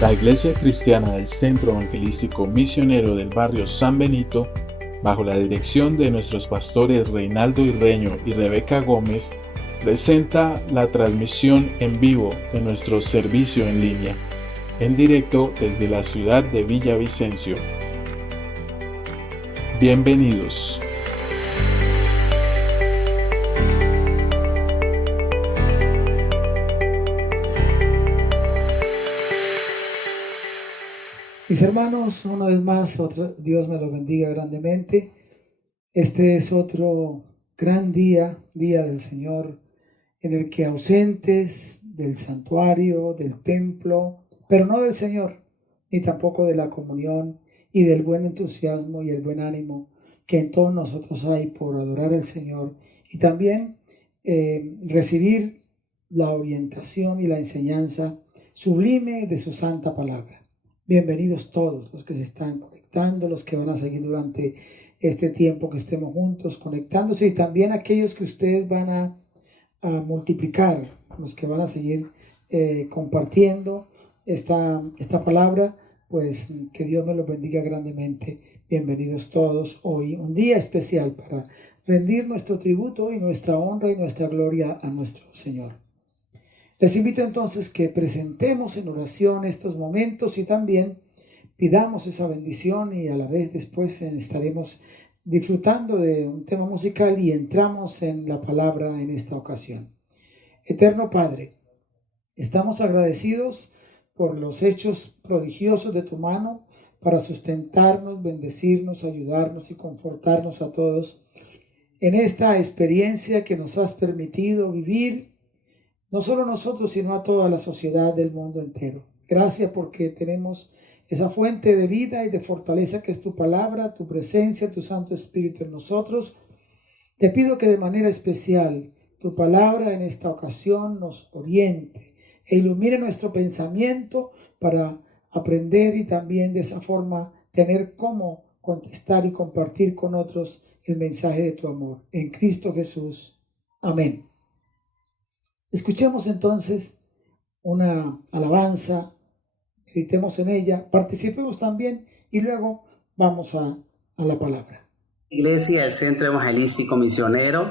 La Iglesia Cristiana del Centro Evangelístico Misionero del barrio San Benito, bajo la dirección de nuestros pastores Reinaldo Irreño y Rebeca Gómez, presenta la transmisión en vivo de nuestro servicio en línea, en directo desde la ciudad de Villavicencio. Bienvenidos. Mis hermanos, una vez más, Dios me los bendiga grandemente. Este es otro gran día del Señor, en el que ausentes del santuario, del templo, pero no del Señor, ni tampoco de la comunión y del buen entusiasmo y el buen ánimo que en todos nosotros hay por adorar al Señor y también recibir la orientación y la enseñanza sublime de su santa palabra. Bienvenidos todos los que se están conectando, los que van a seguir durante este tiempo que estemos juntos conectándose y también aquellos que ustedes van a multiplicar, los que van a seguir compartiendo esta palabra, pues que Dios me los bendiga grandemente. Bienvenidos todos hoy, un día especial para rendir nuestro tributo y nuestra honra y nuestra gloria a nuestro Señor. Les invito entonces que presentemos en oración estos momentos y también pidamos esa bendición y a la vez después estaremos disfrutando de un tema musical y entramos en la palabra en esta ocasión. Eterno Padre, estamos agradecidos por los hechos prodigiosos de tu mano para sustentarnos, bendecirnos, ayudarnos y confortarnos a todos en esta experiencia que nos has permitido vivir. No solo nosotros, sino a toda la sociedad del mundo entero. Gracias porque tenemos esa fuente de vida y de fortaleza que es tu palabra, tu presencia, tu Santo Espíritu en nosotros. Te pido que de manera especial tu palabra en esta ocasión nos oriente e ilumine nuestro pensamiento para aprender y también de esa forma tener cómo contestar y compartir con otros el mensaje de tu amor. En Cristo Jesús. Amén. Escuchemos entonces una alabanza, meditemos en ella, participemos también y luego vamos a la palabra. Iglesia del Centro Evangelístico Misionero,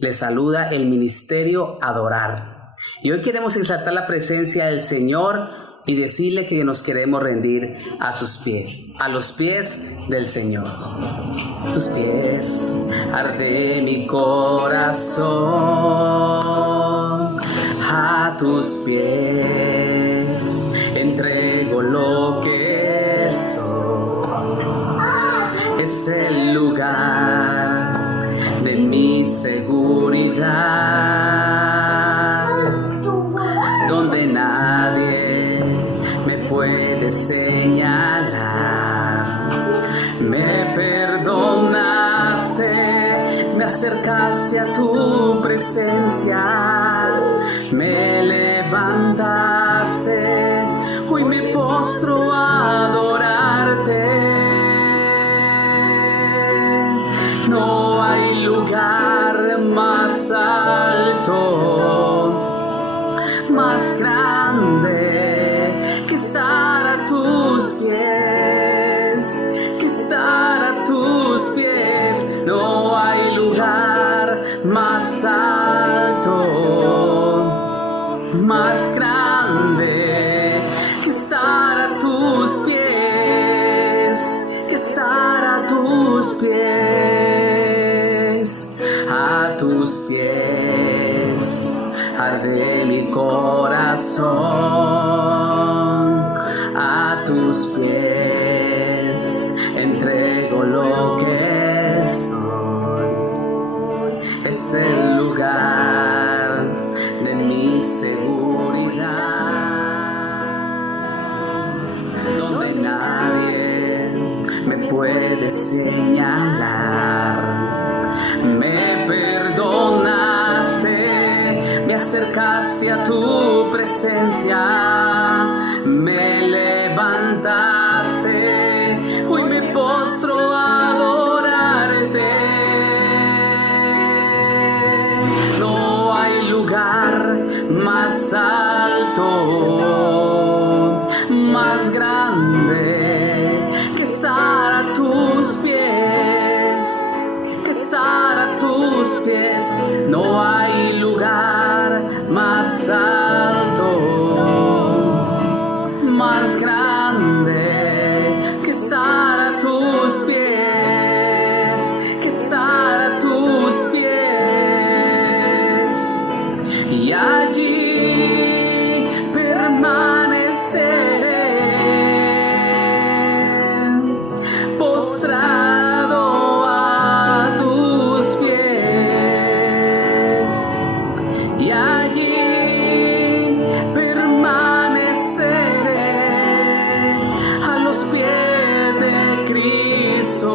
les saluda el Ministerio Adorar. Y hoy queremos exaltar la presencia del Señor y decirle que nos queremos rendir a sus pies, a los pies del Señor. Tus pies arde mi corazón, a tus pies entrego lo que soy. Es el lugar de mi seguridad, donde nadie me puede señalar. Me perdonaste, me acercaste a tu presencia, me levantaste, hoy me postro a adorarte. No hay lugar más alto, más grande que estar a tus pies, que estar a tus pies. No hay lugar más alto, más grande que estar a tus pies, que estar a tus pies, a tus pies arde mi corazón, a tus pies entrego lo que soy. Es el lugar de mi seguridad, donde nadie me puede señalar. Me perdonaste, me acercaste a tu presencia, me levantaste, hoy me postro a adorarte. No hay lugar más alto, más más grande que estar a tus pies, que estar a tus pies. No hay lugar más alto, más grande que estar a tus pies, que estar a tus pies. Y allí permaneceré postrado a tus pies. Y allí permaneceré a los pies de Cristo.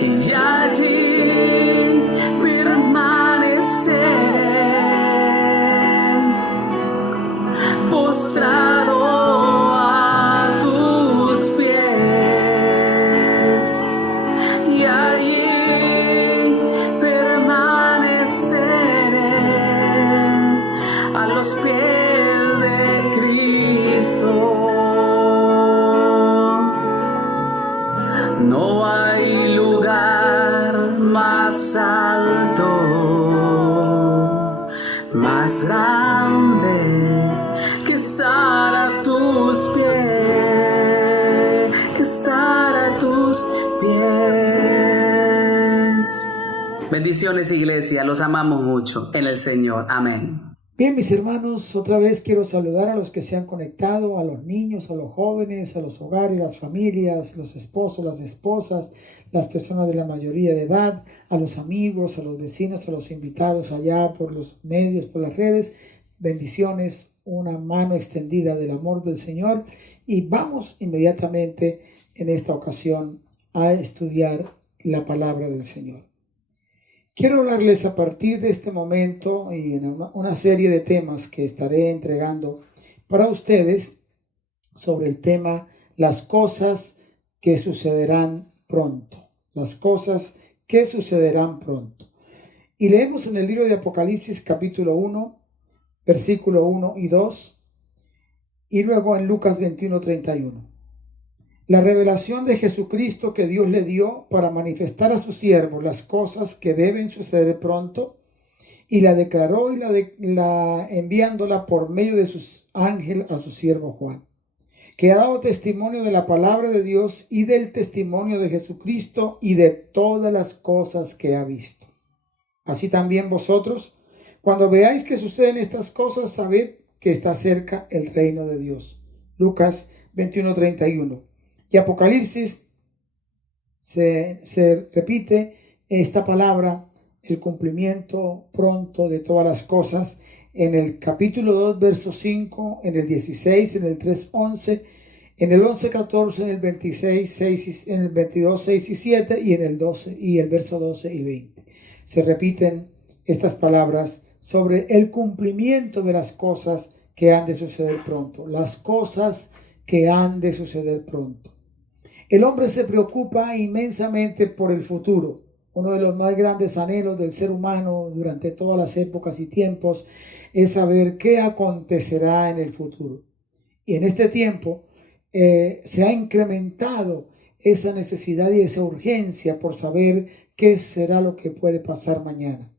Y allí permaneceré postrado a tus pies. Y allí permaneceré a los pies de Cristo. No hay lugar más alto, más grande que estar a tus pies, que estar a tus pies. Bendiciones, iglesia, los amamos mucho en el Señor. Amén. Bien, mis hermanos, otra vez quiero saludar a los que se han conectado, a los niños, a los jóvenes, a los hogares, las familias, los esposos, las esposas, las personas de la mayoría de edad, a los amigos, a los vecinos, a los invitados allá por los medios, por las redes. Bendiciones, una mano extendida del amor del Señor. Y vamos inmediatamente en esta ocasión a estudiar la palabra del Señor. Quiero hablarles a partir de este momento y en una serie de temas que estaré entregando para ustedes sobre el tema las cosas que sucederán pronto. Las cosas que sucederán pronto. Y leemos en el libro de Apocalipsis capítulo 1, versículo 1 y 2, y luego en Lucas 21, 31. La revelación de Jesucristo que Dios le dio para manifestar a sus siervos las cosas que deben suceder pronto, y la declaró y la enviándola por medio de sus ángeles a su siervo Juan, que ha dado testimonio de la palabra de Dios y del testimonio de Jesucristo y de todas las cosas que ha visto. Así también vosotros, cuando veáis que suceden estas cosas, sabed que está cerca el reino de Dios. Lucas 21, 31. Y Apocalipsis se repite esta palabra, el cumplimiento pronto de todas las cosas, en el capítulo 2, verso 5, en el 16, en el 3, 11, en el 11, 14, en el 26, 6, en el 22, 6 y 7, y en el 12, y el verso 12 y 20. Se repiten estas palabras sobre el cumplimiento de las cosas que han de suceder pronto. Las cosas que han de suceder pronto. El hombre se preocupa inmensamente por el futuro. Uno de los más grandes anhelos del ser humano durante todas las épocas y tiempos es saber qué acontecerá en el futuro. Y en este tiempo se ha incrementado esa necesidad y esa urgencia por saber qué será lo que puede pasar mañana.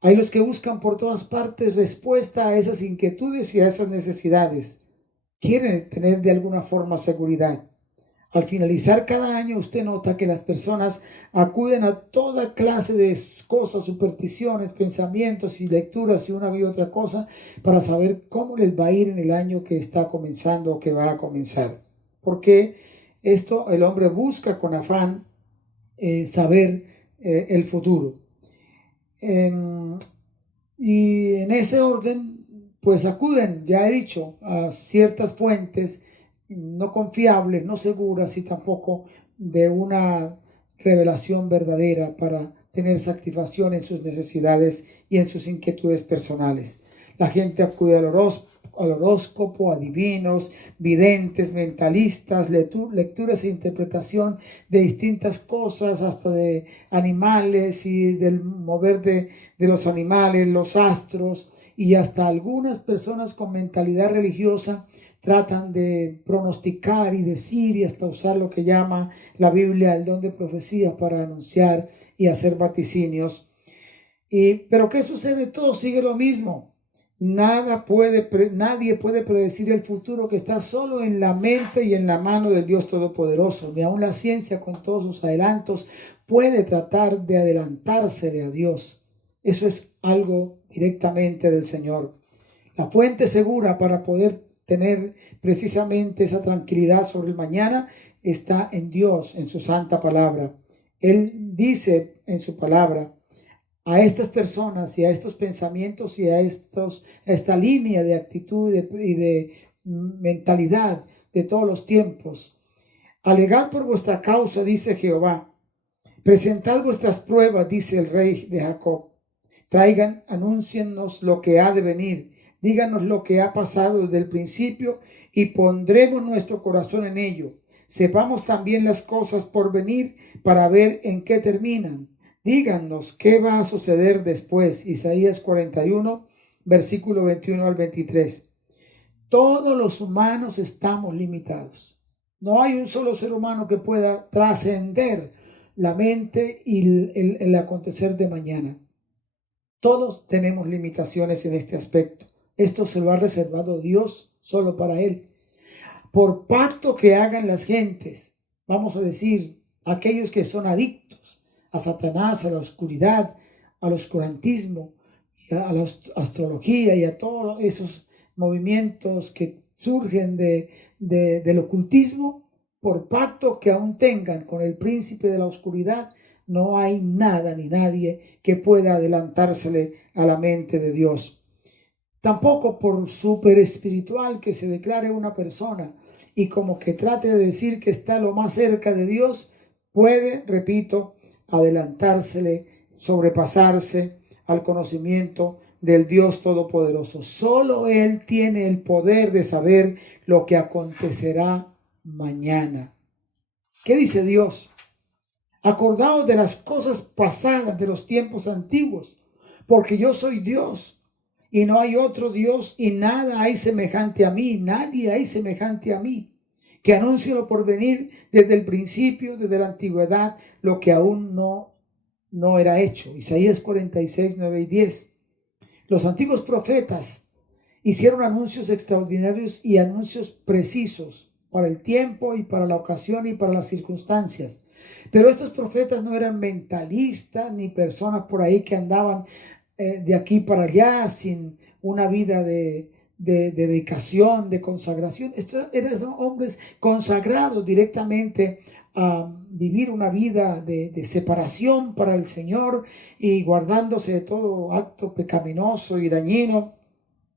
Hay los que buscan por todas partes respuesta a esas inquietudes y a esas necesidades. Quieren tener de alguna forma seguridad. Al finalizar cada año, usted nota que las personas acuden a toda clase de cosas, supersticiones, pensamientos y lecturas y una y otra cosa para saber cómo les va a ir en el año que está comenzando o que va a comenzar. Porque esto el hombre busca con afán saber el futuro. Y en ese orden, pues acuden, ya he dicho, a ciertas fuentes no confiables, no seguras y tampoco de una revelación verdadera para tener satisfacción en sus necesidades y en sus inquietudes personales. La gente acude al horóscopo, adivinos, videntes, mentalistas, lecturas e interpretación de distintas cosas, hasta de animales y del mover de los animales, los astros y hasta algunas personas con mentalidad religiosa tratan de pronosticar y decir y hasta usar lo que llama la Biblia el don de profecía para anunciar y hacer vaticinios. Pero ¿qué sucede? Todo sigue lo mismo. Nadie puede predecir el futuro, que está solo en la mente y en la mano del Dios Todopoderoso. Ni aun la ciencia, con todos sus adelantos, puede tratar de adelantársele a Dios. Eso es algo directamente del Señor. La fuente segura para poder tener precisamente esa tranquilidad sobre el mañana está en Dios, en su santa palabra. Él dice en su palabra a estas personas y a estos pensamientos y a esta línea de actitud y de mentalidad de todos los tiempos: alegad por vuestra causa, dice Jehová, presentad vuestras pruebas, dice el Rey de Jacob. Traigan, anúncienos lo que ha de venir, díganos lo que ha pasado desde el principio y pondremos nuestro corazón en ello. Sepamos también las cosas por venir para ver en qué terminan. Díganos qué va a suceder después. Isaías 41, versículo 21 al 23. Todos los humanos estamos limitados. No hay un solo ser humano que pueda trascender la mente y el acontecer de mañana. Todos tenemos limitaciones en este aspecto. Esto se lo ha reservado Dios solo para Él. Por pacto que hagan las gentes, vamos a decir, aquellos que son adictos a Satanás, a la oscuridad, al oscurantismo, a la astrología y a todos esos movimientos que surgen del ocultismo, por pacto que aún tengan con el príncipe de la oscuridad, no hay nada ni nadie que pueda adelantársele a la mente de Dios. Tampoco por súper espiritual que se declare una persona y como que trate de decir que está lo más cerca de Dios, puede, repito, adelantársele, sobrepasarse al conocimiento del Dios Todopoderoso. Solo Él tiene el poder de saber lo que acontecerá mañana. ¿Qué dice Dios? Acordaos de las cosas pasadas de los tiempos antiguos, porque yo soy Dios y no hay otro Dios y nada hay semejante a mí, nadie hay semejante a mí, que anuncie lo por venir desde el principio, desde la antigüedad, lo que aún no era hecho. Isaías 46, 9 y 10. Los antiguos profetas hicieron anuncios extraordinarios y anuncios precisos para el tiempo y para la ocasión y para las circunstancias. Pero estos profetas no eran mentalistas ni personas por ahí que andaban de aquí para allá sin una vida de dedicación, de consagración. Estos eran hombres consagrados directamente a vivir una vida de separación para el Señor y guardándose de todo acto pecaminoso y dañino.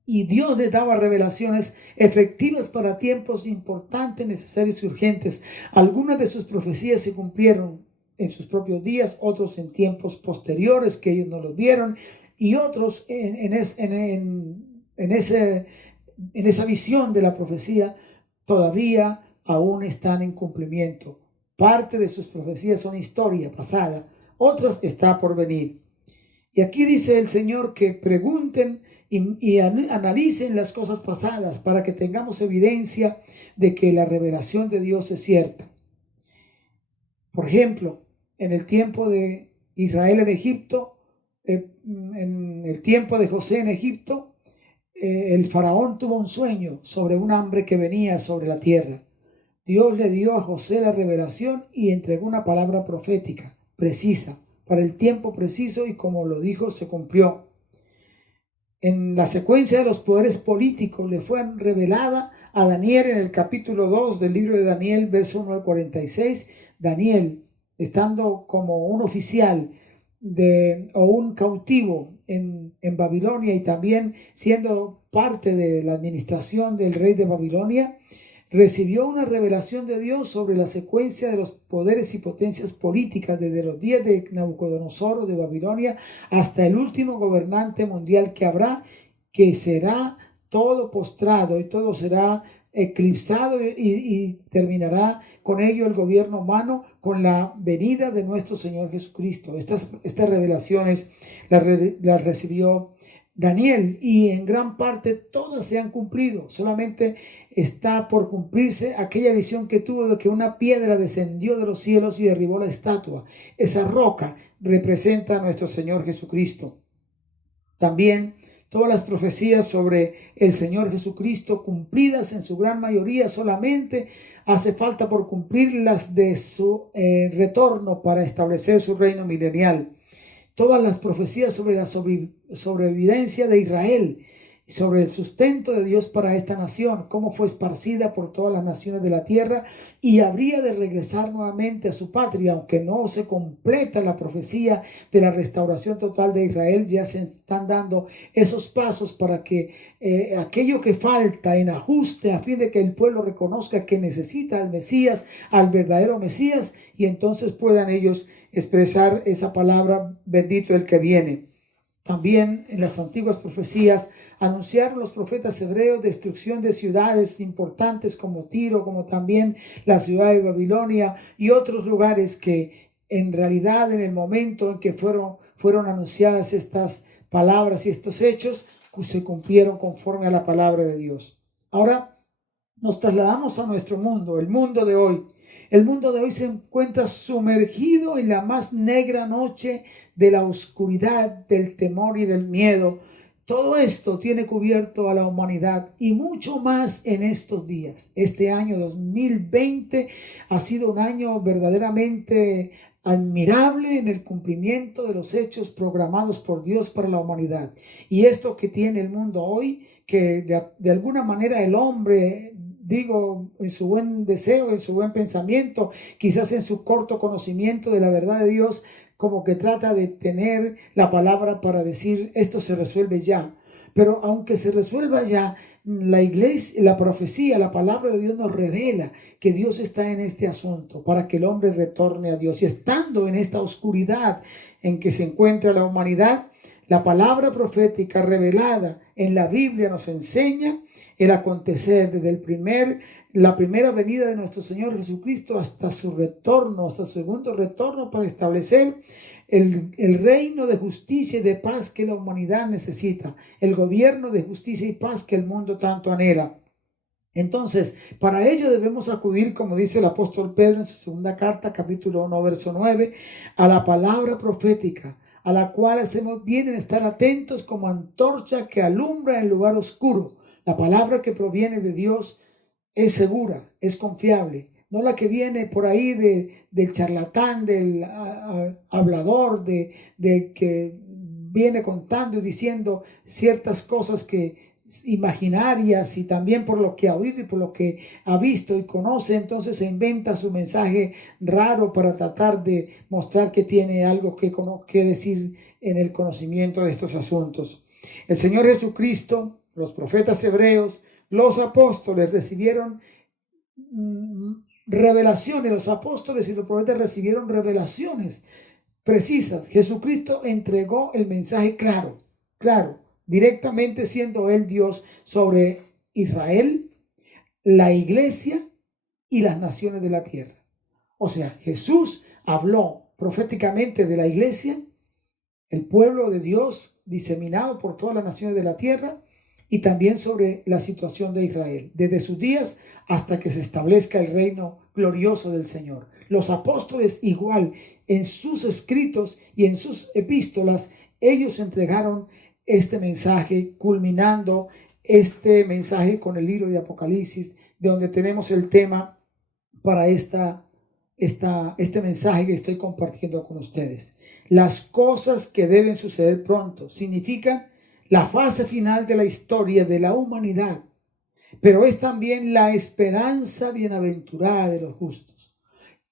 Y Dios les daba revelaciones efectivas para tiempos importantes, necesarios y urgentes. Algunas de sus profecías se cumplieron en sus propios días, otros en tiempos posteriores que ellos no los vieron, y otros en esa visión de la profecía todavía aún están en cumplimiento. Parte de sus profecías son historia pasada, otras está por venir. Y aquí dice el Señor que pregunten y analicen las cosas pasadas para que tengamos evidencia de que la revelación de Dios es cierta. Por ejemplo, en el tiempo de Israel en Egipto, en el tiempo de José en Egipto, el faraón tuvo un sueño sobre un hambre que venía sobre la tierra. Dios le dio a José la revelación y entregó una palabra profética precisa para el tiempo preciso, y como lo dijo, se cumplió. En la secuencia de los poderes políticos le fue revelada a Daniel en el capítulo 2 del libro de Daniel, verso 1 al 46. Daniel, estando como un oficial o un cautivo en Babilonia y también siendo parte de la administración del rey de Babilonia, recibió una revelación de Dios sobre la secuencia de los poderes y potencias políticas desde los días de Nabucodonosor de Babilonia hasta el último gobernante mundial que habrá, que será todo postrado y todo será eclipsado y terminará con ello el gobierno humano con la venida de nuestro Señor Jesucristo. Estas revelaciones las recibió Daniel, y en gran parte todas se han cumplido. Solamente está por cumplirse aquella visión que tuvo de que una piedra descendió de los cielos y derribó la estatua. Esa roca representa a nuestro Señor Jesucristo. También todas las profecías sobre el Señor Jesucristo cumplidas en su gran mayoría, solamente hace falta por cumplirlas de su retorno para establecer su reino milenial. Todas las profecías sobre la sobrevivencia de Israel, sobre el sustento de Dios para esta nación, cómo fue esparcida por todas las naciones de la tierra y habría de regresar nuevamente a su patria, aunque no se completa la profecía de la restauración total de Israel. Ya se están dando esos pasos para que aquello que falta en ajuste, a fin de que el pueblo reconozca que necesita al Mesías, al verdadero Mesías, y entonces puedan ellos expresar esa palabra, bendito el que viene. También en las antiguas profecías anunciaron los profetas hebreos destrucción de ciudades importantes como Tiro, como también la ciudad de Babilonia y otros lugares que en realidad en el momento en que fueron anunciadas estas palabras y estos hechos, pues se cumplieron conforme a la palabra de Dios. Ahora nos trasladamos a nuestro mundo, el mundo de hoy. El mundo de hoy se encuentra sumergido en la más negra noche de la oscuridad, del temor y del miedo. Todo esto tiene cubierto a la humanidad y mucho más en estos días. Este año 2020 ha sido un año verdaderamente admirable en el cumplimiento de los hechos programados por Dios para la humanidad. Y esto que tiene el mundo hoy, que de alguna manera el hombre, digo, en su buen deseo, en su buen pensamiento, quizás en su corto conocimiento de la verdad de Dios, como que trata de tener la palabra para decir esto se resuelve ya. Pero aunque se resuelva ya, la iglesia, la profecía, la palabra de Dios nos revela que Dios está en este asunto para que el hombre retorne a Dios. Y estando en esta oscuridad en que se encuentra la humanidad, la palabra profética revelada en la Biblia nos enseña el acontecer desde la primera venida de nuestro Señor Jesucristo hasta su retorno, hasta su segundo retorno, para establecer el reino de justicia y de paz que la humanidad necesita, el gobierno de justicia y paz que el mundo tanto anhela. Entonces, para ello debemos acudir, como dice el apóstol Pedro en su segunda carta, capítulo 1, verso 9, a la palabra profética, a la cual hacemos bien en estar atentos como antorcha que alumbra en el lugar oscuro. La palabra que proviene de Dios es segura, es confiable, no la que viene por ahí del charlatán, del hablador, de que viene contando y diciendo ciertas cosas que imaginarias, y también por lo que ha oído y por lo que ha visto y conoce, entonces se inventa su mensaje raro para tratar de mostrar que tiene algo que decir en el conocimiento de estos asuntos. El Señor Jesucristo, los profetas hebreos, los apóstoles recibieron revelaciones, los apóstoles y los profetas recibieron revelaciones precisas. Jesucristo entregó el mensaje claro, directamente siendo él Dios sobre Israel, la iglesia y las naciones de la tierra. O sea, Jesús habló proféticamente de la iglesia, el pueblo de Dios diseminado por todas las naciones de la tierra, y también sobre la situación de Israel, desde sus días hasta que se establezca el reino glorioso del Señor. Los apóstoles igual, en sus escritos y en sus epístolas, ellos entregaron este mensaje, culminando este mensaje con el libro de Apocalipsis, de donde tenemos el tema para este mensaje que estoy compartiendo con ustedes. Las cosas que deben suceder pronto significan la fase final de la historia de la humanidad, pero es también la esperanza bienaventurada de los justos.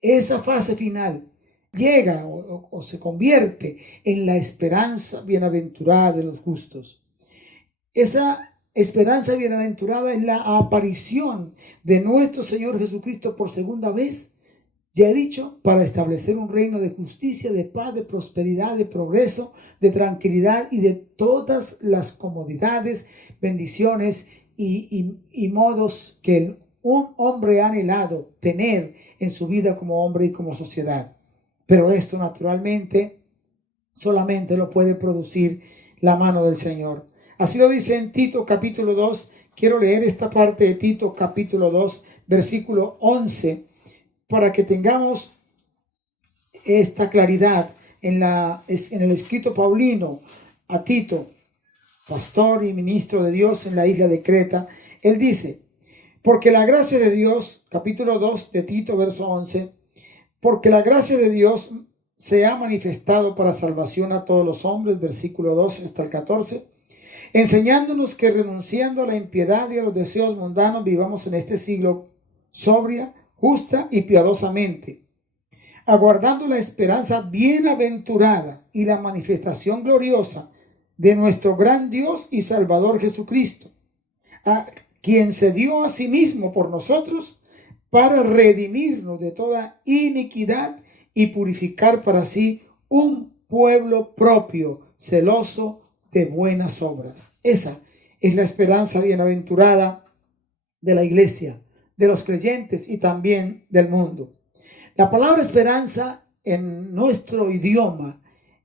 Esa fase final llega o se convierte en la esperanza bienaventurada de los justos. Esa esperanza bienaventurada es la aparición de nuestro Señor Jesucristo por segunda vez, ya he dicho, para establecer un reino de justicia, de paz, de prosperidad, de progreso, de tranquilidad y de todas las comodidades, bendiciones y modos que un hombre ha anhelado tener en su vida como hombre y como sociedad. Pero esto naturalmente solamente lo puede producir la mano del Señor. Así lo dice en Tito capítulo 2. Quiero leer esta parte de Tito capítulo 2, versículo 11, para que tengamos esta claridad en el escrito paulino a Tito, pastor y ministro de Dios en la isla de Creta. Él dice: porque la gracia de Dios, capítulo 2 de Tito, verso 11, porque la gracia de Dios se ha manifestado para salvación a todos los hombres, versículo 12 hasta el 14, enseñándonos que renunciando a la impiedad y a los deseos mundanos vivamos en este siglo sobria, justa y piadosamente, aguardando la esperanza bienaventurada y la manifestación gloriosa de nuestro gran Dios y Salvador Jesucristo, a quien se dio a sí mismo por nosotros para redimirnos de toda iniquidad y purificar para sí un pueblo propio, celoso de buenas obras. Esa es la esperanza bienaventurada de la iglesia, de los creyentes y también del mundo. La palabra esperanza en nuestro idioma,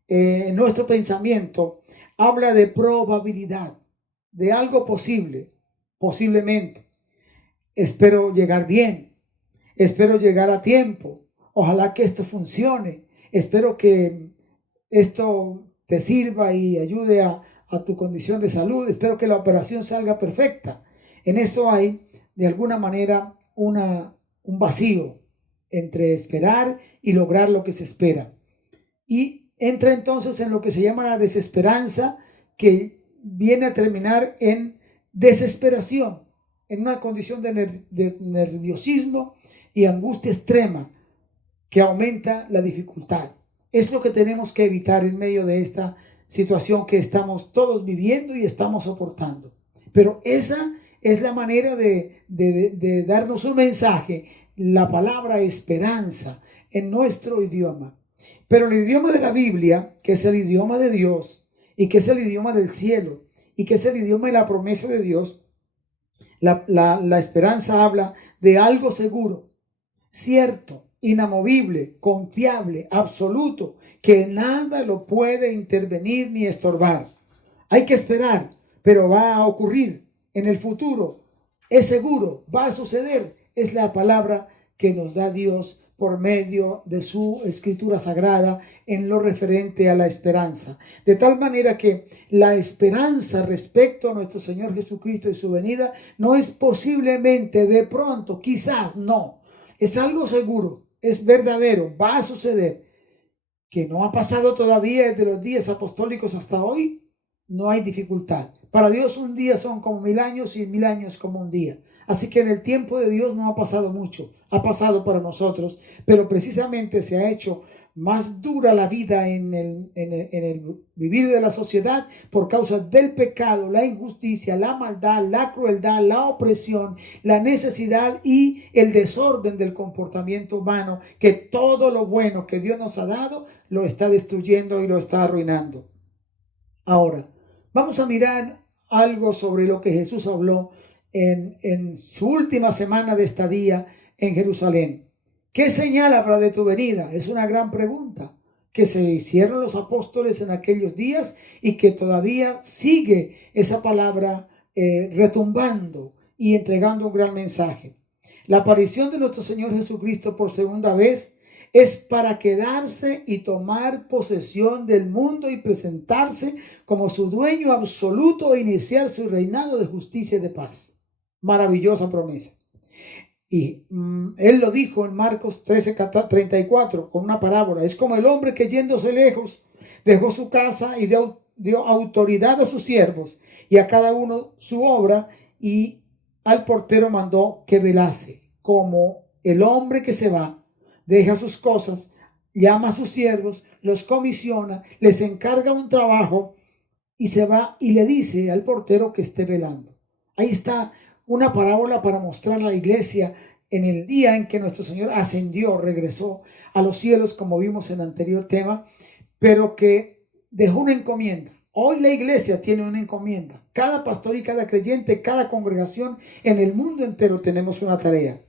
en nuestro pensamiento, habla de probabilidad, de algo posible, posiblemente. Espero llegar bien, espero llegar a tiempo, ojalá que esto funcione, espero que esto te sirva y ayude a tu condición de salud, espero que la operación salga perfecta. En esto hay, de alguna manera, un vacío entre esperar y lograr lo que se espera. Y entra entonces en lo que se llama la desesperanza, que viene a terminar en desesperación, en una condición de nerviosismo y angustia extrema que aumenta la dificultad. Es lo que tenemos que evitar en medio de esta situación que estamos todos viviendo y estamos soportando. Pero esa es la manera de darnos un mensaje, la palabra esperanza en nuestro idioma. Pero el idioma de la Biblia, que es el idioma de Dios y que es el idioma del cielo y que es el idioma de la promesa de Dios, la esperanza habla de algo seguro, cierto, inamovible, confiable, absoluto, que nada lo puede intervenir ni estorbar. Hay que esperar, pero va a ocurrir en el futuro. Es seguro, va a suceder. Es la palabra que nos da Dios por medio de su escritura sagrada en lo referente a la esperanza. De tal manera que la esperanza respecto a nuestro Señor Jesucristo y su venida no es posiblemente, de pronto, quizás, no. Es algo seguro, es verdadero, va a suceder. Que no ha pasado todavía desde los días apostólicos hasta hoy, no hay dificultad. Para Dios un día son como 1000 años y 1000 años como un día. Así que en el tiempo de Dios no ha pasado mucho, ha pasado para nosotros, pero precisamente se ha hecho más dura la vida en el vivir de la sociedad por causa del pecado, la injusticia, la maldad, la crueldad, la opresión, la necesidad y el desorden del comportamiento humano, que todo lo bueno que Dios nos ha dado lo está destruyendo y lo está arruinando. Ahora, vamos a mirar algo sobre lo que Jesús habló en su última semana de estadía en Jerusalén. ¿Qué señal habrá de tu venida? Es una gran pregunta que se hicieron los apóstoles en aquellos días y que todavía sigue esa palabra retumbando y entregando un gran mensaje. La aparición de nuestro Señor Jesucristo por segunda vez es para quedarse y tomar posesión del mundo y presentarse como su dueño absoluto e iniciar su reinado de justicia y de paz. Maravillosa promesa. Y él lo dijo en Marcos 13:34 con una parábola. Es como el hombre que yéndose lejos dejó su casa y dio autoridad a sus siervos y a cada uno su obra, y al portero mandó que velase. Como el hombre que se va, deja sus cosas, llama a sus siervos, los comisiona, les encarga un trabajo y se va y le dice al portero que esté velando. Ahí está una parábola para mostrar a la iglesia en el día en que nuestro Señor ascendió, regresó a los cielos, como vimos en el anterior tema, pero que dejó una encomienda. Hoy la iglesia tiene una encomienda. Cada pastor y cada creyente, cada congregación en el mundo entero tenemos una tarea.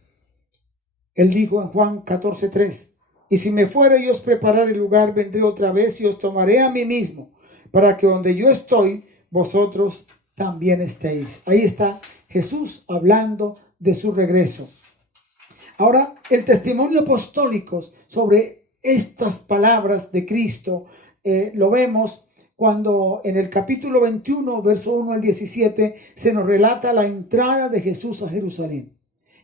Él dijo en Juan 14:3, y si me fuera y os prepararé el lugar, vendré otra vez y os tomaré a mí mismo, para que donde yo estoy, vosotros también estéis. Ahí está Jesús hablando de su regreso. Ahora, el testimonio apostólico sobre estas palabras de Cristo lo vemos cuando en el capítulo 21, verso 1 al 17, se nos relata la entrada de Jesús a Jerusalén.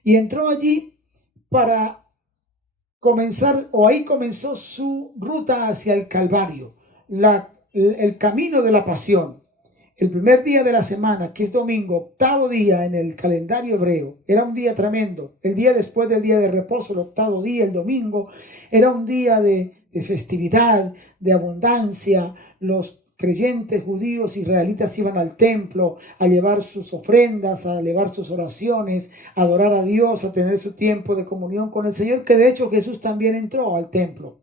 Y entró allí para comenzar, o ahí comenzó su ruta hacia el Calvario, el camino de la pasión. El primer día de la semana, que es domingo, octavo día en el calendario hebreo, era un día tremendo. El día después del día de reposo, el octavo día, el domingo, era un día de festividad, de abundancia. Los creyentes judíos israelitas iban al templo a llevar sus ofrendas, a elevar sus oraciones, a adorar a Dios, a tener su tiempo de comunión con el Señor, que de hecho Jesús también entró al templo.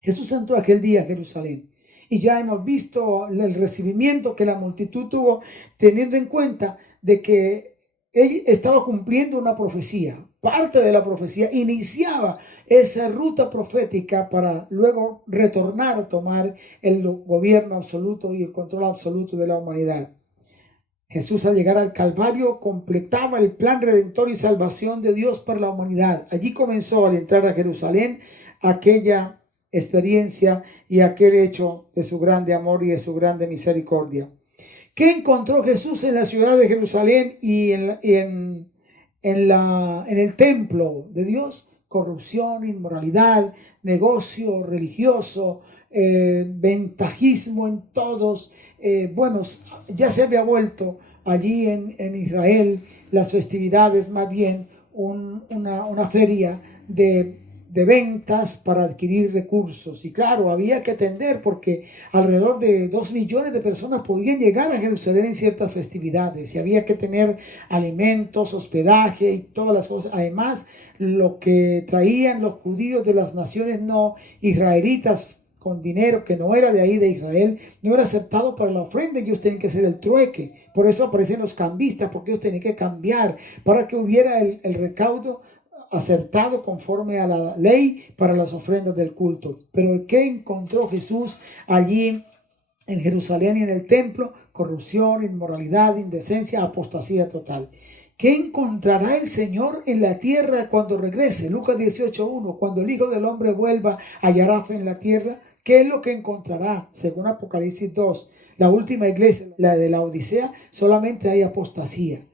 Jesús entró aquel día a Jerusalén. Y ya hemos visto el recibimiento que la multitud tuvo, teniendo en cuenta de que él estaba cumpliendo una profecía. Parte de la profecía iniciaba esa ruta profética para luego retornar a tomar el gobierno absoluto y el control absoluto de la humanidad. Jesús, al llegar al Calvario, completaba el plan redentor y salvación de Dios para la humanidad. Allí comenzó, al entrar a Jerusalén, aquella experiencia y aquel hecho de su grande amor y de su grande misericordia. ¿Qué encontró Jesús en la ciudad de Jerusalén y en el templo de Dios? Corrupción, inmoralidad, negocio religioso, ventajismo en todos. Ya se había vuelto allí en Israel las festividades más bien una feria de ventas para adquirir recursos. Y claro, había que atender porque alrededor de 2 millones de personas podían llegar a Jerusalén en ciertas festividades y había que tener alimentos, hospedaje y todas las cosas. Además, lo que traían los judíos de las naciones no israelitas con dinero que no era de ahí de Israel, no era aceptado para la ofrenda, ellos tenían que hacer el trueque. Por eso aparecen los cambistas, porque ellos tenían que cambiar para que hubiera el recaudo acertado conforme a la ley para las ofrendas del culto. Pero ¿qué encontró Jesús allí en Jerusalén y en el templo? Corrupción, inmoralidad, indecencia, apostasía total. ¿Qué encontrará el Señor en la tierra cuando regrese? Lucas 18:1, cuando el Hijo del Hombre vuelva, hallará fe en la tierra. ¿Qué es lo que encontrará? Según Apocalipsis 2, la última iglesia, la de la Odisea, solamente hay apostasía.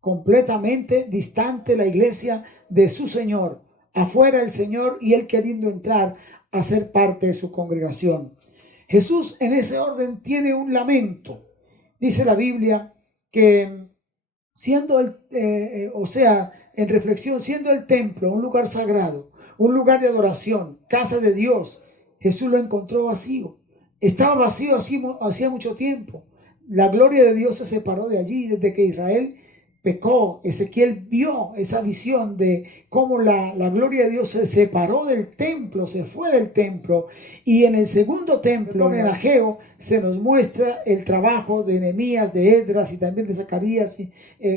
Completamente distante la iglesia de su Señor, afuera el Señor y él queriendo entrar a ser parte de su congregación. Jesús en ese orden tiene un lamento. Dice la Biblia que siendo en reflexión, siendo el templo un lugar sagrado, un lugar de adoración, casa de Dios, Jesús lo encontró vacío. Estaba vacío hacía mucho tiempo. La gloria de Dios se separó de allí desde que Israel pecó. Ezequiel vio esa visión de cómo la gloria de Dios se separó del templo, se fue del templo. Y en el segundo templo, en Ageo, se nos muestra el trabajo de Nehemías, de Esdras y también de Zacarías,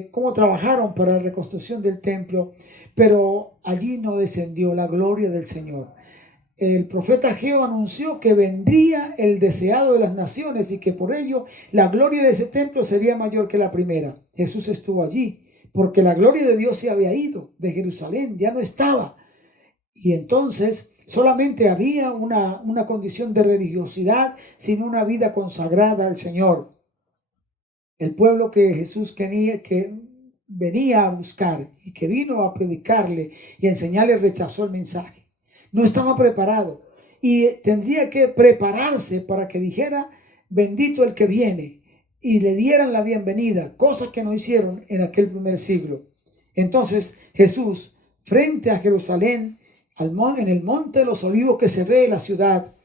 cómo trabajaron para la reconstrucción del templo. Pero allí no descendió la gloria del Señor. El profeta Ageo anunció que vendría el deseado de las naciones y que por ello la gloria de ese templo sería mayor que la primera. Jesús estuvo allí porque la gloria de Dios se había ido de Jerusalén, ya no estaba. Y entonces solamente había una condición de religiosidad sin una vida consagrada al Señor. El pueblo que Jesús que venía a buscar y que vino a predicarle y a enseñarle rechazó el mensaje. No estaba preparado y tendría que prepararse para que dijera bendito el que viene y le dieran la bienvenida, cosa que no hicieron en aquel primer siglo. Entonces Jesús, frente a Jerusalén, en el monte de los olivos que se ve en la ciudad,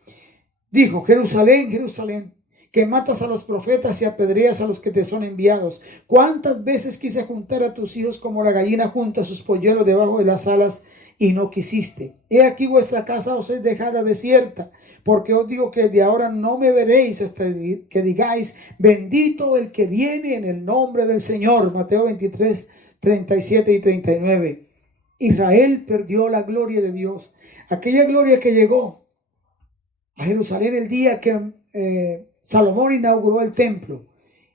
dijo: Jerusalén, Jerusalén, que matas a los profetas y apedreas a los que te son enviados. ¿Cuántas veces quise juntar a tus hijos como la gallina junta sus polluelos debajo de las alas y no quisiste? He aquí vuestra casa os es dejada desierta, porque os digo que de ahora no me veréis hasta que digáis bendito el que viene en el nombre del Señor. Mateo 23, 37 y 39. Israel perdió la gloria de Dios, aquella gloria que llegó a Jerusalén el día que Salomón inauguró el templo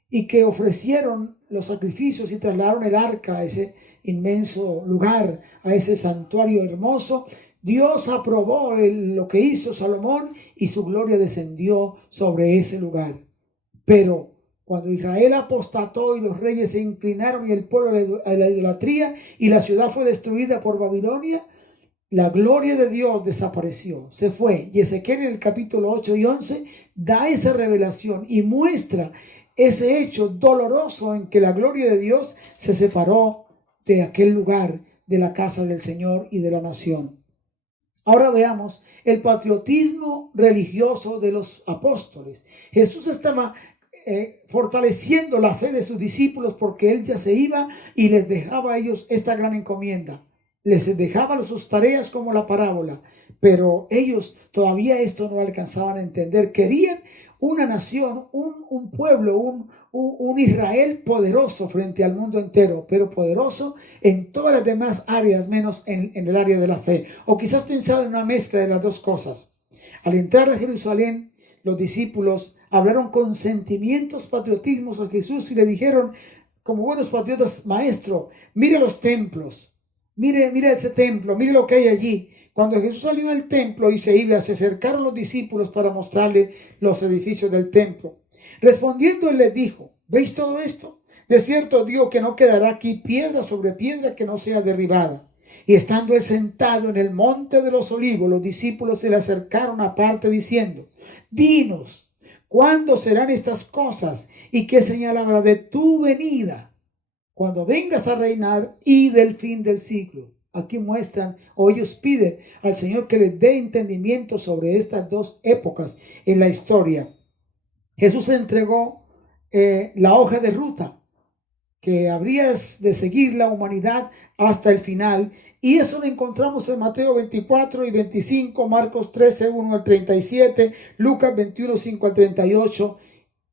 y que ofrecieron los sacrificios y trasladaron el arca a ese inmenso lugar, a ese santuario hermoso, Dios aprobó lo que hizo Salomón y su gloria descendió sobre ese lugar. Pero cuando Israel apostató y los reyes se inclinaron y el pueblo a la idolatría y la ciudad fue destruida por Babilonia, la gloria de Dios desapareció, se fue. Y Ezequiel en el capítulo 8 y 11 da esa revelación y muestra ese hecho doloroso en que la gloria de Dios se separó de aquel lugar, de la casa del Señor y de la nación. Ahora veamos el patriotismo religioso de los apóstoles. Jesús estaba fortaleciendo la fe de sus discípulos porque Él ya se iba y les dejaba a ellos esta gran encomienda. Les dejaba sus tareas como la parábola, pero ellos todavía esto no alcanzaban a entender. Querían una nación, un pueblo, un Israel poderoso frente al mundo entero, pero poderoso en todas las demás áreas, menos en el área de la fe. O quizás pensaban en una mezcla de las dos cosas. Al entrar a Jerusalén, los discípulos hablaron con sentimientos patriotismos a Jesús y le dijeron, como buenos patriotas, maestro, mire los templos, mire ese templo, mire lo que hay allí. Cuando Jesús salió del templo y se iba, se acercaron los discípulos para mostrarle los edificios del templo. Respondiendo, él les dijo, ¿veis todo esto? De cierto digo que no quedará aquí piedra sobre piedra que no sea derribada. Y estando él sentado en el monte de los olivos, los discípulos se le acercaron aparte diciendo, dinos, ¿cuándo serán estas cosas? ¿Y qué señal habrá de tu venida? Cuando vengas a reinar y del fin del siglo. Aquí muestran, o ellos piden al Señor que les dé entendimiento sobre estas dos épocas en la historia. Jesús entregó la hoja de ruta que habría de seguir la humanidad hasta el final. Y eso lo encontramos en Mateo 24 y 25, Marcos 13, 1 al 37, Lucas 21, 5 al 38.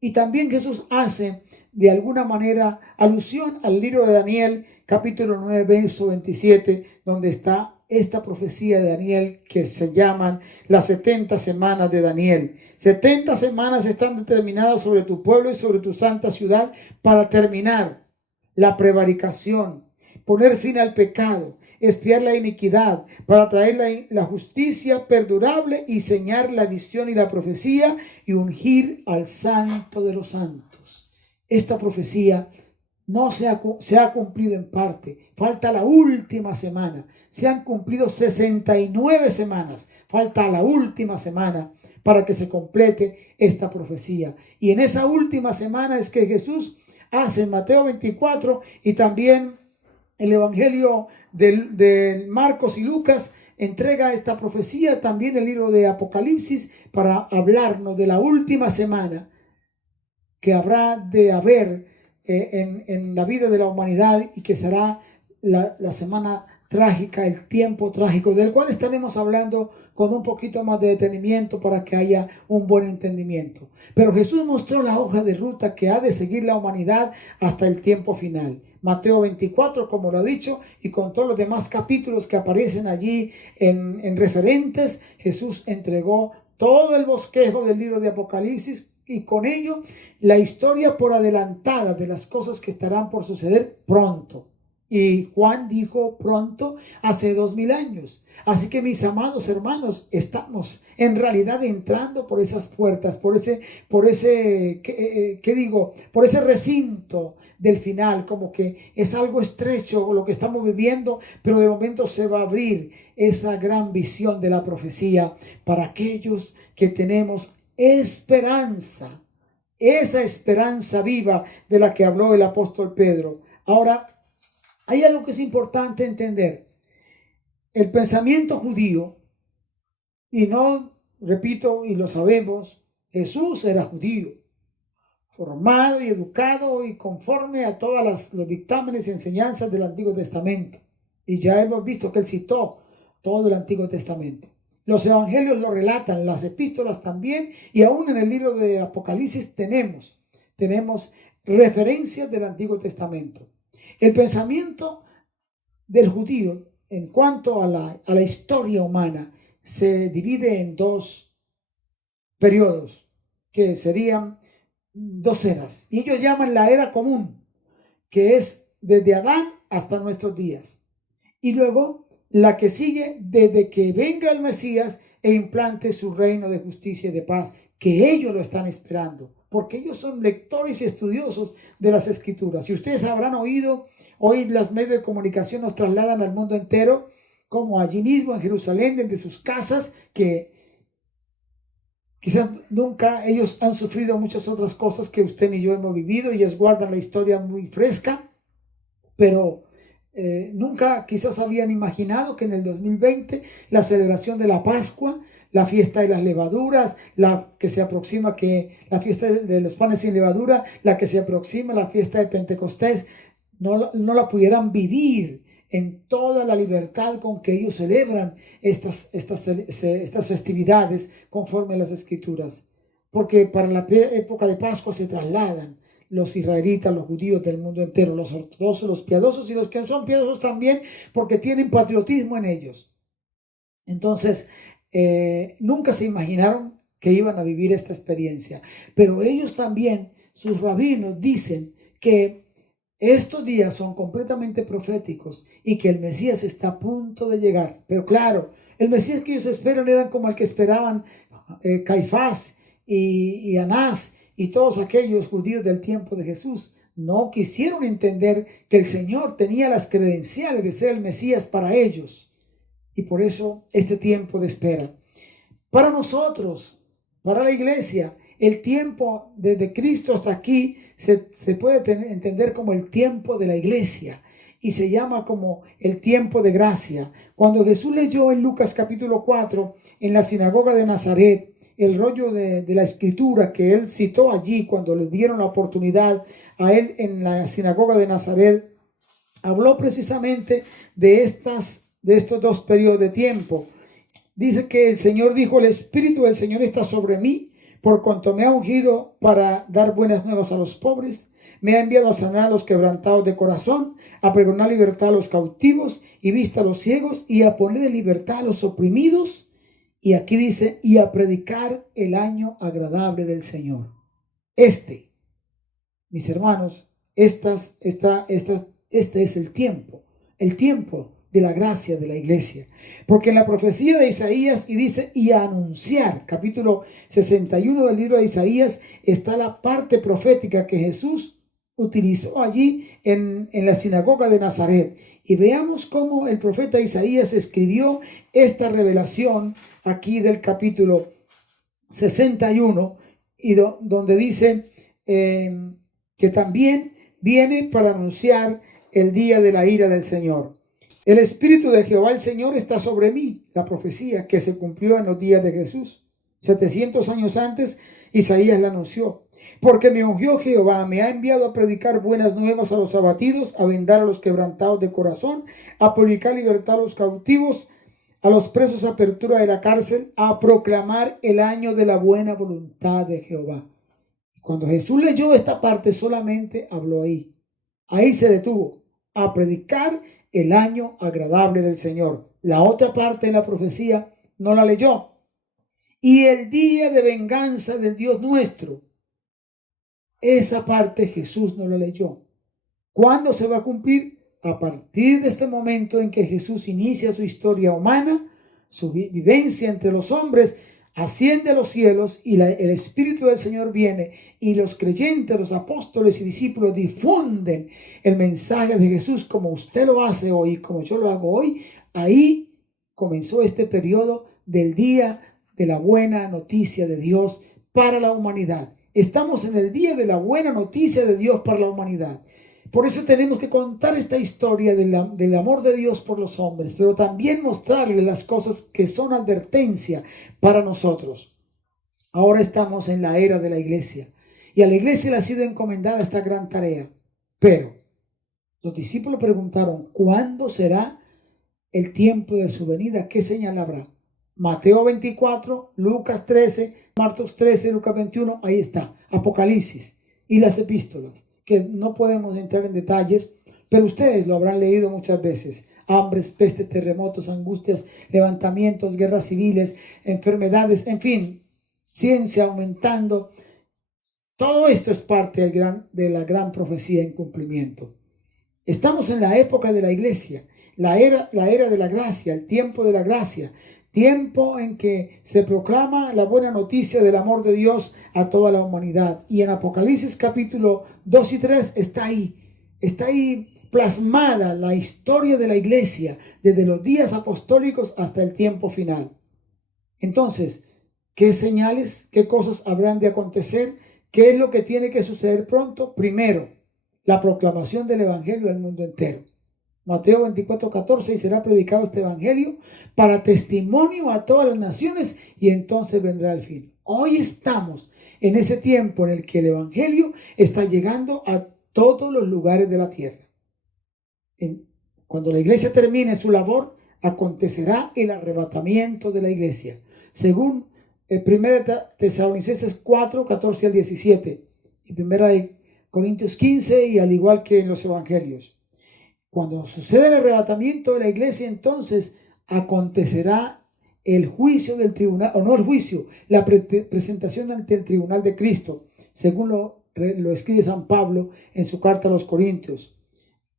Y también Jesús hace de alguna manera alusión al libro de Daniel, capítulo 9, verso 27, donde está esta profecía de Daniel que se llaman las 70 semanas de Daniel. 70 semanas están determinadas sobre tu pueblo y sobre tu santa ciudad para terminar la prevaricación, poner fin al pecado, expiar la iniquidad, para traer la justicia perdurable y sellar la visión y la profecía y ungir al santo de los santos. Esta profecía no se ha cumplido en parte. Falta la última semana. Se han cumplido 69 semanas. Falta la última semana para que se complete esta profecía. Y en esa última semana es que Jesús hace en Mateo 24 y también el Evangelio de Marcos y Lucas entrega esta profecía, también el libro de Apocalipsis, para hablarnos de la última semana que habrá de haber en la vida de la humanidad y que será la semana trágica, el tiempo trágico, del cual estaremos hablando con un poquito más de detenimiento para que haya un buen entendimiento. Pero Jesús mostró la hoja de ruta que ha de seguir la humanidad hasta el tiempo final. Mateo 24, como lo he dicho, y con todos los demás capítulos que aparecen allí en referentes, Jesús entregó todo el bosquejo del libro de Apocalipsis y con ello la historia por adelantada de las cosas que estarán por suceder pronto. Y Juan dijo pronto hace 2000 años. Así que mis amados hermanos, estamos en realidad entrando por esas puertas, por ese recinto del final, como que es algo estrecho lo que estamos viviendo, pero de momento se va a abrir esa gran visión de la profecía para aquellos que tenemos esperanza, esa esperanza viva de la que habló el apóstol Pedro. Ahora, hay algo que es importante entender. El pensamiento judío, y no, repito, y lo sabemos, Jesús era judío, formado y educado y conforme a todos los dictámenes y enseñanzas del Antiguo Testamento. Y ya hemos visto que él citó todo el Antiguo Testamento. Los evangelios lo relatan, las epístolas también, y aún en el libro de Apocalipsis tenemos referencias del Antiguo Testamento. El pensamiento del judío en cuanto a la historia humana se divide en dos periodos. que serían 2 eras. Y ellos llaman la era común, que es desde Adán hasta nuestros días. Y luego la que sigue desde que venga el Mesías e implante su reino de justicia y de paz, que ellos lo están esperando, porque ellos son lectores y estudiosos de las Escrituras. Y ustedes habrán oído, hoy los medios de comunicación nos trasladan al mundo entero, como allí mismo en Jerusalén, desde sus casas, que quizás nunca ellos han sufrido muchas otras cosas que usted ni yo hemos vivido, y ellos guardan la historia muy fresca, pero nunca quizás habían imaginado que en el 2020 la celebración de la Pascua, la fiesta de las levaduras, la que se aproxima, que la fiesta de los panes sin levadura, la que se aproxima, la fiesta de Pentecostés, no la pudieran vivir en toda la libertad con que ellos celebran estas festividades conforme a las Escrituras. Porque para la época de Pascua se trasladan los israelitas, los judíos del mundo entero, los ortodoxos, los piadosos y los que no son piadosos también, porque tienen patriotismo en ellos. Entonces, nunca se imaginaron que iban a vivir esta experiencia. Pero ellos también, sus rabinos, dicen que estos días son completamente proféticos y que el Mesías está a punto de llegar. Pero claro, el Mesías que ellos esperan era como el que esperaban Caifás y Anás y todos aquellos judíos del tiempo de Jesús. No quisieron entender que el Señor tenía las credenciales de ser el Mesías para ellos. Y por eso este tiempo de espera. Para nosotros, para la iglesia, el tiempo desde Cristo hasta aquí se puede entender como el tiempo de la iglesia y se llama como el tiempo de gracia. Cuando Jesús leyó en Lucas capítulo 4 en la sinagoga de Nazaret el rollo de la escritura que él citó allí cuando le dieron la oportunidad a él en la sinagoga de Nazaret, habló precisamente de estos 2 periodos de tiempo. Dice que el Señor dijo: el Espíritu del Señor está sobre mí, por cuanto me ha ungido para dar buenas nuevas a los pobres, me ha enviado a sanar a los quebrantados de corazón, a pregonar libertad a los cautivos y vista a los ciegos, y a poner en libertad a los oprimidos. Y aquí dice: y a predicar el año agradable del Señor. Mis hermanos, este es el tiempo de la gracia de la iglesia. Porque en la profecía de Isaías, y dice: y a anunciar, capítulo 61 del libro de Isaías, está la parte profética que Jesús utilizó allí en la sinagoga de Nazaret. Y veamos cómo el profeta Isaías escribió esta revelación aquí del capítulo 61, y donde dice que también viene para anunciar el día de la ira del Señor. El Espíritu de Jehová el Señor está sobre mí, la profecía que se cumplió en los días de Jesús. 700 años antes, Isaías la anunció. Porque me ungió Jehová, me ha enviado a predicar buenas nuevas a los abatidos, a vendar a los quebrantados de corazón, a publicar libertad a los cautivos, a los presos apertura de la cárcel, a proclamar el año de la buena voluntad de Jehová. Cuando Jesús leyó esta parte, solamente habló ahí. Ahí se detuvo, a predicar el año agradable del Señor. La otra parte de la profecía no la leyó. Y el día de venganza del Dios nuestro. Esa parte Jesús no la leyó. ¿Cuándo se va a cumplir? A partir de este momento en que Jesús inicia su historia humana, su vivencia entre los hombres, asciende a los cielos y el Espíritu del Señor viene y los creyentes, los apóstoles y discípulos difunden el mensaje de Jesús como usted lo hace hoy, como yo lo hago hoy. Ahí comenzó este periodo del día de la buena noticia de Dios para la humanidad. Estamos en el día de la buena noticia de Dios para la humanidad. Por eso tenemos que contar esta historia del amor de Dios por los hombres, pero también mostrarles las cosas que son advertencia para nosotros. Ahora estamos en la era de la iglesia y a la iglesia le ha sido encomendada esta gran tarea. Pero los discípulos preguntaron: ¿cuándo será el tiempo de su venida? ¿Qué señal habrá? Mateo 24, Lucas 13, Marcos 13, Lucas 21, ahí está, Apocalipsis y las epístolas, que no podemos entrar en detalles, pero ustedes lo habrán leído muchas veces. Hambres, pestes, terremotos, angustias, levantamientos, guerras civiles, enfermedades, en fin, ciencia aumentando, Todo esto es parte de la gran profecía en cumplimiento. Estamos en la época de la iglesia, la era de la gracia, el tiempo de la gracia, tiempo en que se proclama la buena noticia del amor de Dios a toda la humanidad. Y en Apocalipsis capítulo 2 y 3 está ahí plasmada la historia de la iglesia desde los días apostólicos hasta el tiempo final. Entonces, ¿qué señales, qué cosas habrán de acontecer? ¿Qué es lo que tiene que suceder pronto? Primero, la proclamación del evangelio al mundo entero. Mateo 24:14, y será predicado este evangelio para testimonio a todas las naciones, y entonces vendrá el fin. Hoy estamos en ese tiempo en el que el evangelio está llegando a todos los lugares de la tierra. Cuando la iglesia termine su labor, acontecerá el arrebatamiento de la iglesia, según 1 Tesalonicenses 4:14 al 17 y 1 Corintios 15, y al igual que en los evangelios. Cuando sucede el arrebatamiento de la iglesia, entonces acontecerá el juicio del tribunal, o no el juicio, la presentación ante el tribunal de Cristo, según lo escribe San Pablo en su carta a los Corintios.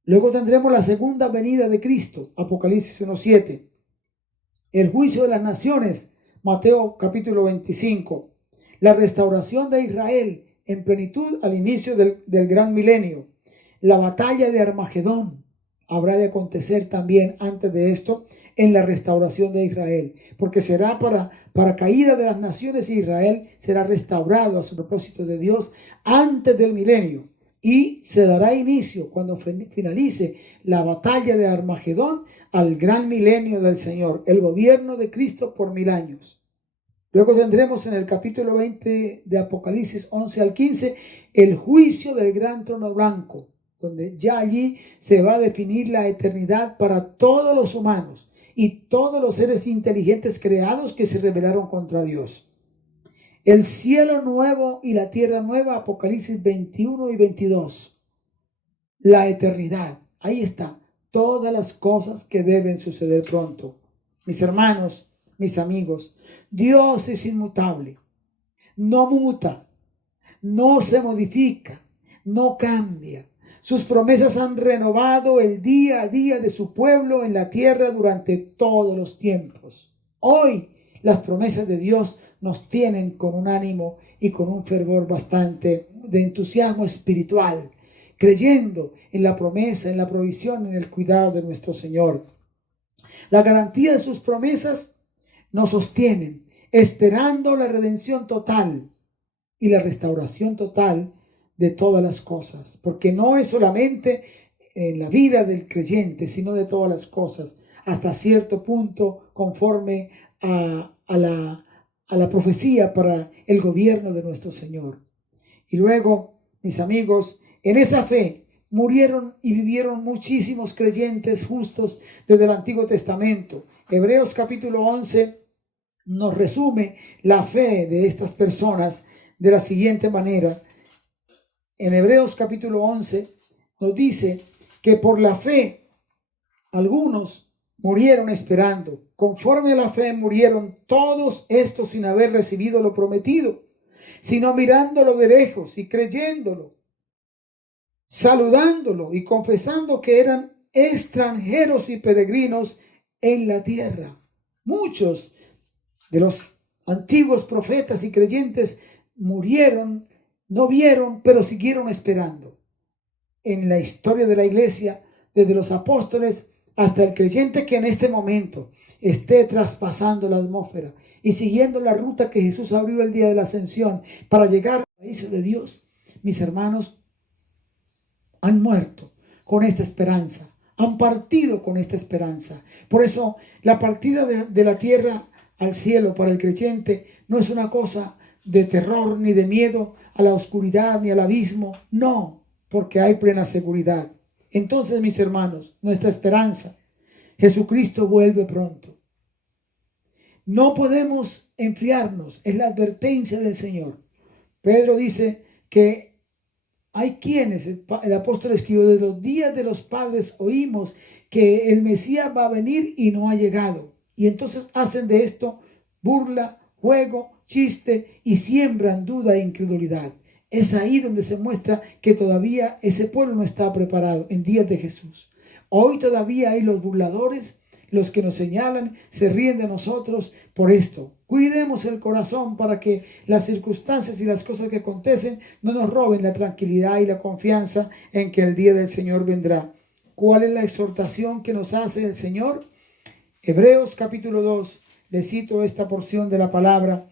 Luego tendremos la segunda venida de Cristo, Apocalipsis 1:7. El juicio de las naciones, Mateo capítulo 25. La restauración de Israel en plenitud al inicio del gran milenio. La batalla de Armagedón habrá de acontecer también antes de esto en la restauración de Israel, porque será para caída de las naciones, y Israel será restaurado a su propósito de Dios antes del milenio. Y se dará inicio, cuando finalice la batalla de Armagedón, al gran milenio del Señor, el gobierno de Cristo por 1000 años. Luego tendremos en el capítulo 20 de Apocalipsis 11 al 15 el juicio del gran trono blanco, donde ya allí se va a definir la eternidad para todos los humanos y todos los seres inteligentes creados que se rebelaron contra Dios. El cielo nuevo y la tierra nueva, Apocalipsis 21 y 22. La eternidad, ahí está, todas las cosas que deben suceder pronto. Mis hermanos, mis amigos, Dios es inmutable, no muta, no se modifica, no cambia. Sus promesas han renovado el día a día de su pueblo en la tierra durante todos los tiempos. Hoy las promesas de Dios nos tienen con un ánimo y con un fervor bastante de entusiasmo espiritual, creyendo en la promesa, en la provisión, en el cuidado de nuestro Señor. La garantía de sus promesas nos sostienen, esperando la redención total y la restauración total de todas las cosas, porque no es solamente en la vida del creyente, sino de todas las cosas, hasta cierto punto, conforme a la profecía para el gobierno de nuestro Señor. Y luego, mis amigos, en esa fe murieron y vivieron muchísimos creyentes justos desde el Antiguo Testamento. Hebreos capítulo 11 nos resume la fe de estas personas de la siguiente manera. En Hebreos capítulo 11 nos dice que por la fe algunos murieron esperando. Conforme a la fe murieron todos estos sin haber recibido lo prometido, sino mirándolo de lejos y creyéndolo, saludándolo y confesando que eran extranjeros y peregrinos en la tierra. Muchos de los antiguos profetas y creyentes murieron, no vieron, pero siguieron esperando. En la historia de la iglesia, desde los apóstoles hasta el creyente que en este momento esté traspasando la atmósfera y siguiendo la ruta que Jesús abrió el día de la ascensión para llegar al paraíso de Dios, mis hermanos, han muerto con esta esperanza, han partido con esta esperanza. Por eso la partida de la tierra al cielo para el creyente no es una cosa de terror ni de miedo a la oscuridad ni al abismo, no, porque hay plena seguridad. Entonces, mis hermanos, nuestra esperanza, Jesucristo vuelve pronto. No podemos enfriarnos, es la advertencia del Señor. Pedro dice que hay quienes, el apóstol escribió, de los días de los padres oímos que el Mesías va a venir y no ha llegado. Y entonces hacen de esto burla, juego, chiste y siembran duda e incredulidad. Es ahí donde se muestra que todavía ese pueblo no estaba preparado en días de Jesús. Hoy todavía hay los burladores, los que nos señalan, se ríen de nosotros por esto. Cuidemos el corazón para que las circunstancias y las cosas que acontecen no nos roben la tranquilidad y la confianza en que el día del Señor vendrá. ¿Cuál es la exhortación que nos hace el Señor? Hebreos capítulo 2, le cito esta porción de la palabra.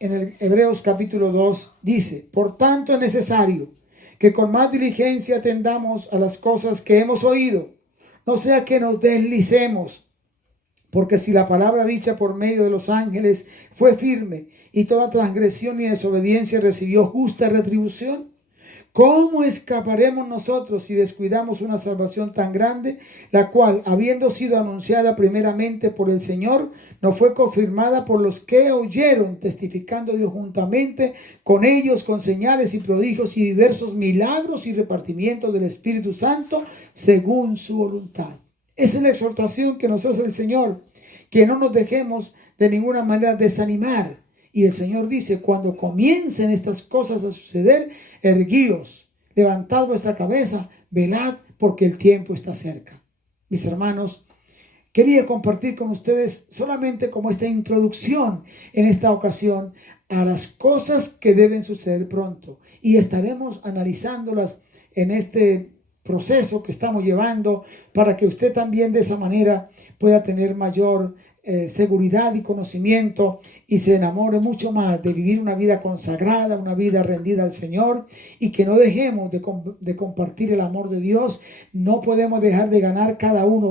En el Hebreos capítulo 2 dice: por tanto es necesario que con más diligencia atendamos a las cosas que hemos oído, no sea que nos deslicemos, porque si la palabra dicha por medio de los ángeles fue firme y toda transgresión y desobediencia recibió justa retribución, ¿cómo escaparemos nosotros si descuidamos una salvación tan grande, la cual, habiendo sido anunciada primeramente por el Señor, no fue confirmada por los que oyeron, testificando Dios juntamente con ellos, con señales y prodigios y diversos milagros y repartimientos del Espíritu Santo, según su voluntad? Esa es la exhortación que nos hace el Señor, que no nos dejemos de ninguna manera desanimar. Y el Señor dice: cuando comiencen estas cosas a suceder, erguíos, levantad vuestra cabeza, velad, porque el tiempo está cerca. Mis hermanos, quería compartir con ustedes solamente como esta introducción en esta ocasión a las cosas que deben suceder pronto. Y estaremos analizándolas en este proceso que estamos llevando para que usted también de esa manera pueda tener mayor seguridad y conocimiento y se enamore mucho más de vivir una vida consagrada, una vida rendida al Señor, y que no dejemos de compartir el amor de Dios. No podemos dejar de ganar cada uno.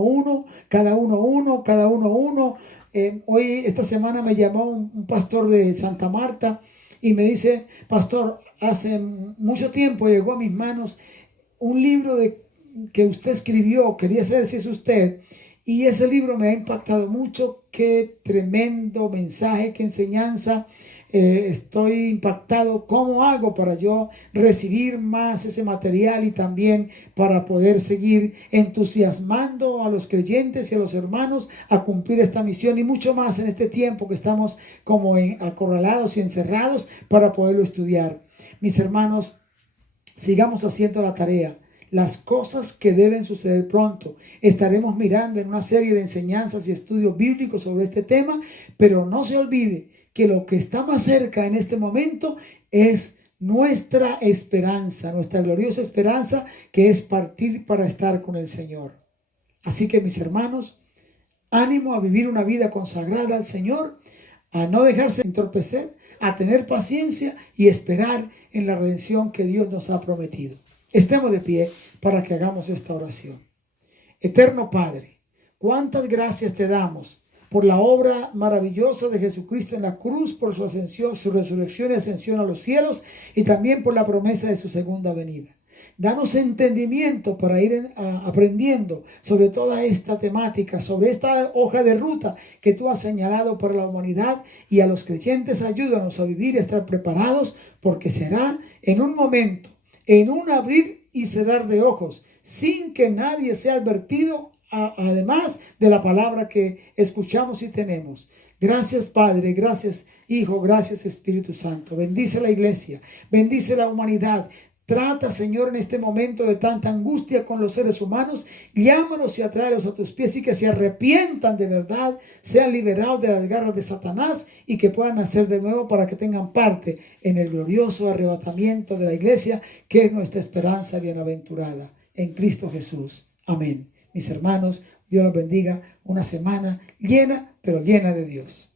Hoy, esta semana me llamó un pastor de Santa Marta y me dice: pastor, hace mucho tiempo llegó a mis manos un libro que usted escribió, quería saber si es usted. Y ese libro me ha impactado mucho. Qué tremendo mensaje, qué enseñanza. Estoy impactado. ¿Cómo hago para yo recibir más ese material y también para poder seguir entusiasmando a los creyentes y a los hermanos a cumplir esta misión y mucho más en este tiempo que estamos como acorralados y encerrados para poderlo estudiar? Mis hermanos, sigamos haciendo la tarea. Las cosas que deben suceder pronto. Estaremos mirando en una serie de enseñanzas y estudios bíblicos sobre este tema, pero no se olvide que lo que está más cerca en este momento es nuestra esperanza, nuestra gloriosa esperanza, que es partir para estar con el Señor. Así que, mis hermanos, ánimo a vivir una vida consagrada al Señor, a no dejarse entorpecer, a tener paciencia y esperar en la redención que Dios nos ha prometido. Estemos de pie para que hagamos esta oración. Eterno Padre, cuántas gracias te damos por la obra maravillosa de Jesucristo en la cruz, por su ascensión, su resurrección y ascensión a los cielos, y también por la promesa de su segunda venida. Danos entendimiento para ir aprendiendo sobre toda esta temática, sobre esta hoja de ruta que tú has señalado para la humanidad, y a los creyentes ayúdanos a vivir y a estar preparados, porque será en un momento, en un abrir y cerrar de ojos, sin que nadie sea advertido, además de la palabra que escuchamos y tenemos. Gracias, Padre, gracias, Hijo, gracias, Espíritu Santo. Bendice la iglesia, bendice la humanidad. Trata, Señor, en este momento de tanta angustia con los seres humanos. Llámalos y atráelos a tus pies, y que se arrepientan de verdad, sean liberados de las garras de Satanás y que puedan nacer de nuevo para que tengan parte en el glorioso arrebatamiento de la iglesia, que es nuestra esperanza bienaventurada en Cristo Jesús. Amén. Mis hermanos, Dios los bendiga. Una semana llena, pero llena de Dios.